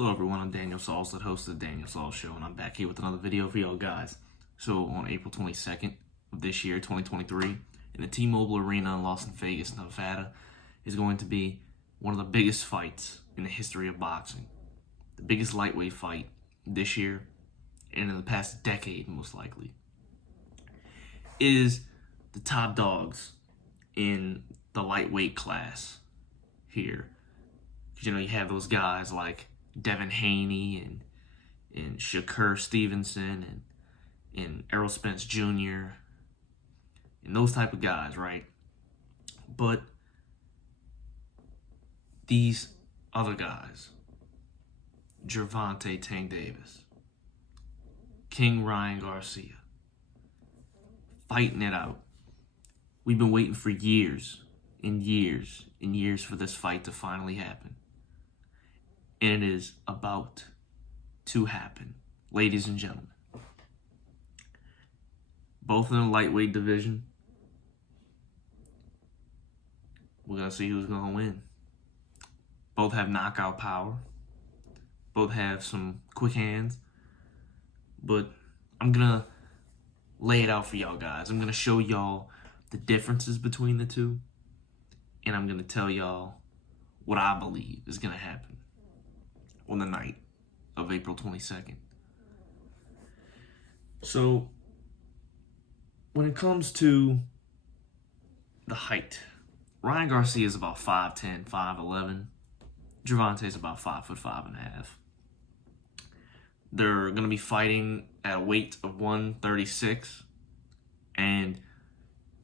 Hello everyone, I'm Daniel Sauls, the host of the Daniel Sauls Show, and I'm back here with another video for y'all guys. So on April 22nd of this year, 2023, in the T-Mobile Arena in Las Vegas, Nevada, is going to be one of the biggest fights in the history of boxing. The biggest lightweight fight this year, and in the past decade most likely. Is the top dogs in the lightweight class here. Because, you know, you have those guys like Devin Haney and Shakur Stevenson and Errol Spence Jr. and those type of guys, right? But these other guys, Gervonta Tank Davis, King Ryan Garcia, fighting it out. We've been waiting for years and years and years for this fight to finally happen. And it is about to happen, ladies and gentlemen. Both in the lightweight division. We're going to see who's going to win. Both have knockout power. Both have some quick hands. But I'm going to lay it out for y'all guys. I'm going to show y'all the differences between the two. And I'm going to tell y'all what I believe is going to happen on the night of April 22nd. So, when it comes to the height, Ryan Garcia is about 5'10", 5'11". Gervonta is about 5'5.5". They're going to be fighting at a weight of 136. And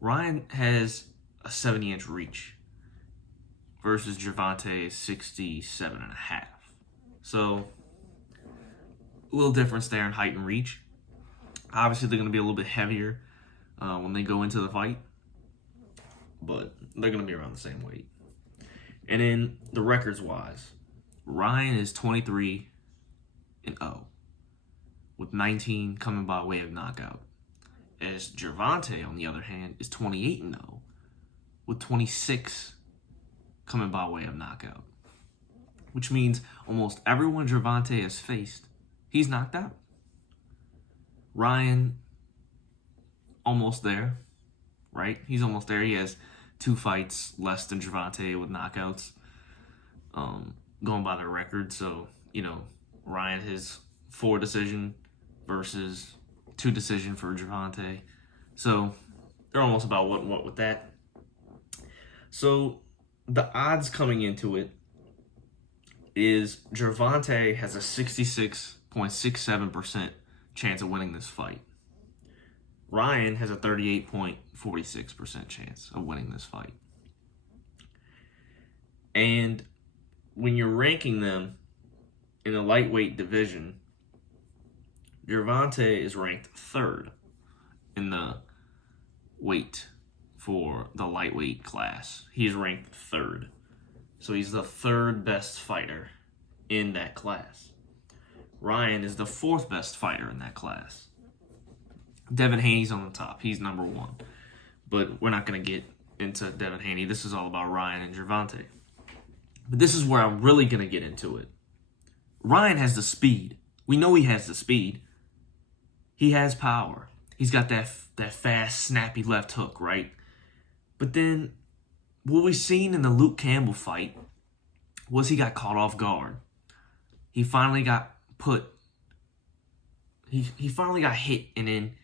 Ryan has a 70-inch reach versus Gervonta's 67.5. So, a little difference there in height and reach. Obviously, they're going to be a little bit heavier when they go into the fight. But they're going to be around the same weight. And then, the records-wise, Ryan is 23-0, with 19 coming by way of knockout. As Gervonta, on the other hand, is 28-0, with 26 coming by way of knockout. Which means almost everyone Gervonta has faced, he's knocked out. Ryan, almost there, right? He's almost there. He has 2 fights less than Gervonta with knockouts, going by their record. So, you know, Ryan has 4 decision versus 2 decision for Gervonta. So, they're almost about what with that. So, the odds coming into it is Gervonta has a 66.67% chance of winning this fight. Ryan has a 38.46% chance of winning this fight. And when you're ranking them in the lightweight division, Gervonta is ranked 3rd in the weight for the lightweight class. He's ranked 3rd. So he's the 3rd best fighter in that class. Ryan is the 4th best fighter in that class. Devin Haney's on the top. He's number 1. But we're not going to get into Devin Haney. This is all about Ryan and Gervonta. But this is where I'm really going to get into it. Ryan has the speed. We know he has the speed. He has power. He's got that fast, snappy left hook, right? But then what we've seen in the Luke Campbell fight was he got caught off guard. He finally got he finally got hit, and then,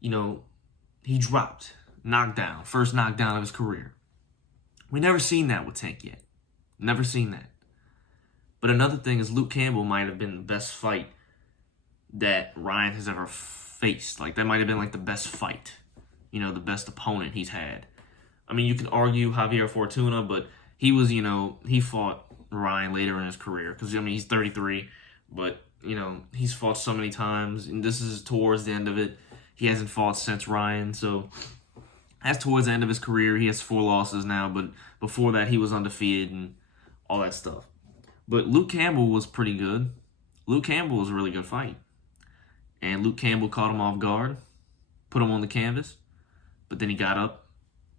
you know, he dropped, knocked down. First knockdown of his career. We never seen that with Tank yet. Never seen that. But another thing is Luke Campbell might have been the best fight that Ryan has ever faced. Like, that might have been like the best fight. You know, the best opponent he's had. I mean, you could argue Javier Fortuna, but he was, you know, he fought Ryan later in his career. Because, I mean, he's 33, but, you know, he's fought so many times. And this is towards the end of it. He hasn't fought since Ryan. So, that's towards the end of his career. He has 4 losses now. But before that, he was undefeated and all that stuff. But Luke Campbell was pretty good. Luke Campbell was a really good fight. And Luke Campbell caught him off guard, put him on the canvas. But then he got up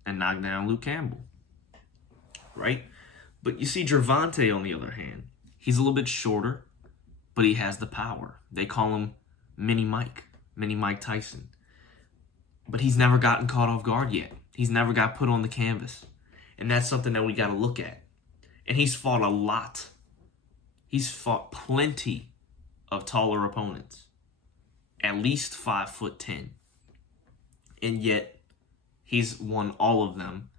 and knocked down Luke Campbell. Right? But you see Gervonta, on the other hand, He's a little bit shorter, but he has the power. They call him Mini Mike Tyson. But he's never gotten caught off guard yet. He's never got put on the canvas. And that's something that we got to look at. And he's fought a lot. He's fought plenty of taller opponents. At least 5'10". And yet, he's won all of them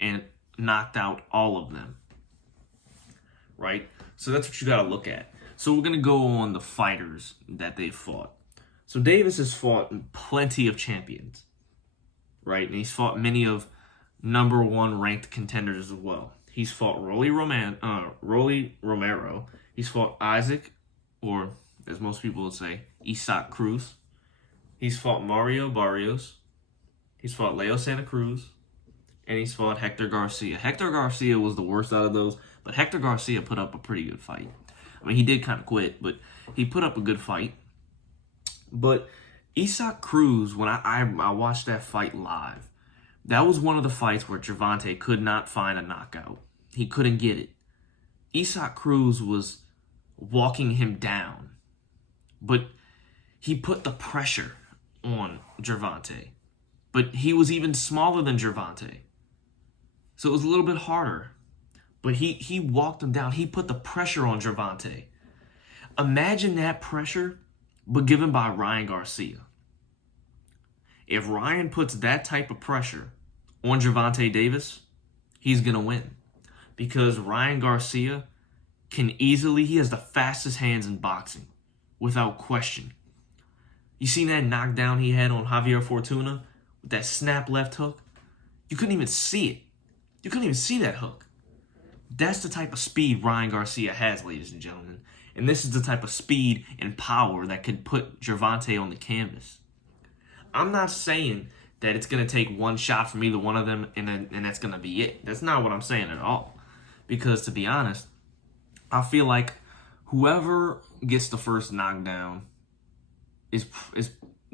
and knocked out all of them. Right? So that's what you got to look at. So we're going to go on the fighters that they fought. So Davis has fought plenty of champions, right? And he's fought many of number one ranked contenders as well. He's fought Rolly Romero. He's fought Isaac, or as most people would say, Isaac Cruz. He's fought Mario Barrios. He's fought Leo Santa Cruz. And he's fought Hector Garcia. Hector Garcia was the worst out of those, but Hector Garcia put up a pretty good fight. I mean, he did kind of quit, but he put up a good fight. But Isaac Cruz, when I watched that fight live, that was one of the fights where Gervonta could not find a knockout. He couldn't get it. Isaac Cruz was walking him down, but he put the pressure on Gervonta. But he was even smaller than Gervonta, so it was a little bit harder. But he walked him down. He put the pressure on Gervonta. Imagine that pressure, but given by Ryan Garcia. If Ryan puts that type of pressure on Gervonta Davis, he's going to win. Because Ryan Garcia he has the fastest hands in boxing, without question. You seen that knockdown he had on Javier Fortuna with that snap left hook? You couldn't even see it. You couldn't even see that hook. That's the type of speed Ryan Garcia has, ladies and gentlemen. And this is the type of speed and power that could put Gervonta on the canvas. I'm not saying that it's going to take one shot from either one of them and that's going to be it. That's not what I'm saying at all. Because to be honest, I feel like whoever gets the first knockdown is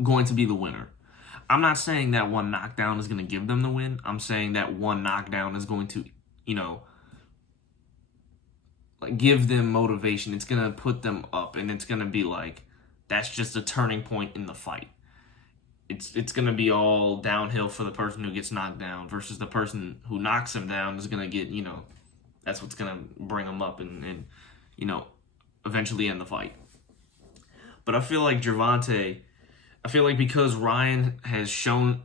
going to be the winner. I'm not saying that one knockdown is going to give them the win. I'm saying that one knockdown is going to, give them motivation. It's going to put them up, and it's going to be like, that's just a turning point in the fight. It's going to be all downhill for the person who gets knocked down versus the person who knocks him down is going to get, that's what's going to bring them up and eventually end the fight. But I feel like because Ryan has shown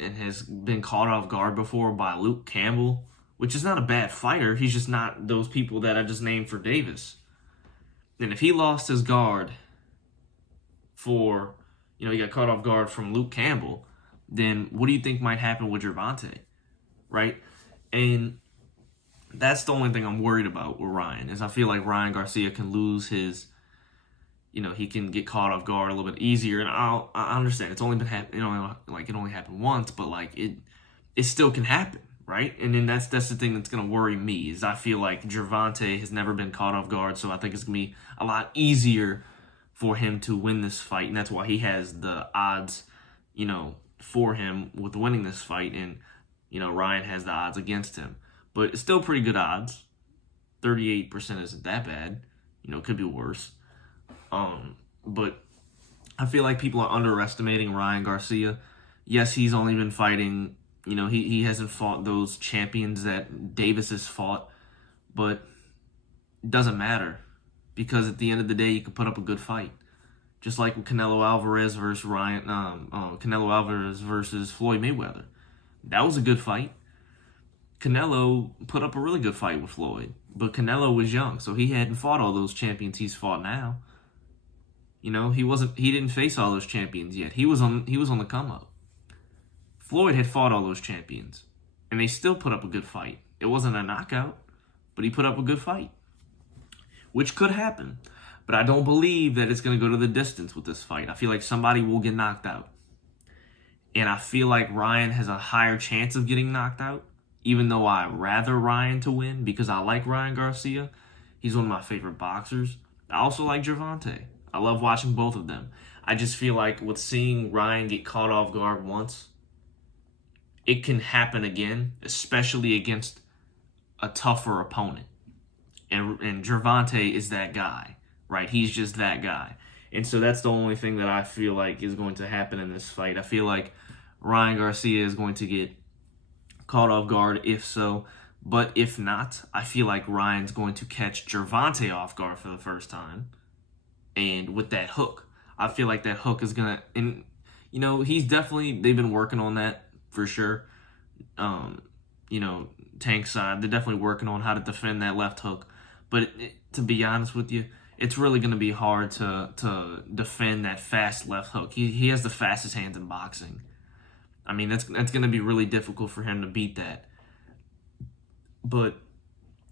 and has been caught off guard before by Luke Campbell, which is not a bad fighter. He's just not those people that I just named for Davis. And if he lost his guard for, he got caught off guard from Luke Campbell, then what do you think might happen with Gervonta, right? And that's the only thing I'm worried about with Ryan, is I feel like Ryan Garcia can lose his, he can get caught off guard a little bit easier. And I understand it's only been it only happened once, but it still can happen. Right? And then that's the thing that's going to worry me, is I feel like Gervonta has never been caught off guard, so I think it's going to be a lot easier for him to win this fight, and that's why he has the odds, for him with winning this fight, and, Ryan has the odds against him. But it's still pretty good odds. 38% isn't that bad. It could be worse. But I feel like people are underestimating Ryan Garcia. Yes, he's only been fighting... he hasn't fought those champions that Davis has fought, but it doesn't matter, because at the end of the day, you can put up a good fight. Just like with Canelo Alvarez versus Floyd Mayweather. That was a good fight. Canelo put up a really good fight with Floyd, but Canelo was young, so he hadn't fought all those champions he's fought now. He didn't face all those champions yet. He was on the come up. Floyd had fought all those champions, and they still put up a good fight. It wasn't a knockout, but he put up a good fight, which could happen. But I don't believe that it's going to go to the distance with this fight. I feel like somebody will get knocked out. And I feel like Ryan has a higher chance of getting knocked out, even though I'd rather Ryan to win, because I like Ryan Garcia. He's one of my favorite boxers. I also like Gervonta. I love watching both of them. I just feel like with seeing Ryan get caught off guard once, it can happen again, especially against a tougher opponent. and Gervonta is that guy, right? He's just that guy. And so that's the only thing that I feel like is going to happen in this fight. I feel like Ryan Garcia is going to get caught off guard if so. But if not, I feel like Ryan's going to catch Gervonta off guard for the first time. And with that hook, I feel like that hook is going to... And, you know, they've been working on that for sure. You know, Tank's side, they're definitely working on how to defend that left hook. But to be honest with you, it's really going to be hard to defend that fast left hook. He has the fastest hands in boxing. I mean, that's going to be really difficult for him to beat that. But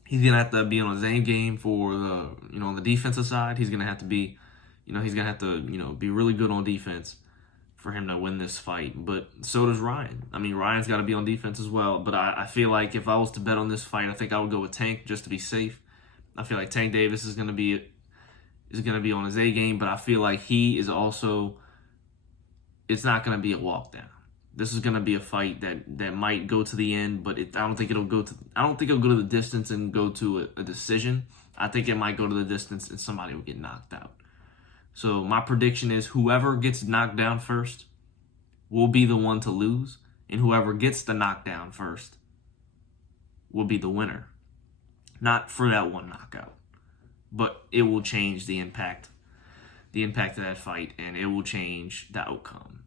he's going to have to be on his A game for on the defensive side. He's going to have to be, be really good on defense for him to win this fight. But so does Ryan. I mean, Ryan's got to be on defense as well. But I feel like if I was to bet on this fight, I think I would go with Tank just to be safe. I feel like Tank Davis is going to be on his A game, but I feel like he is also... It's not going to be a walk down. This is going to be a fight that might go to the end, but I don't think it'll go to the distance and go to a decision. I think it might go to the distance and somebody will get knocked out. So my prediction is whoever gets knocked down first will be the one to lose, and whoever gets the knockdown first will be the winner. Not for that one knockout, but it will change the impact of that fight, and it will change the outcome.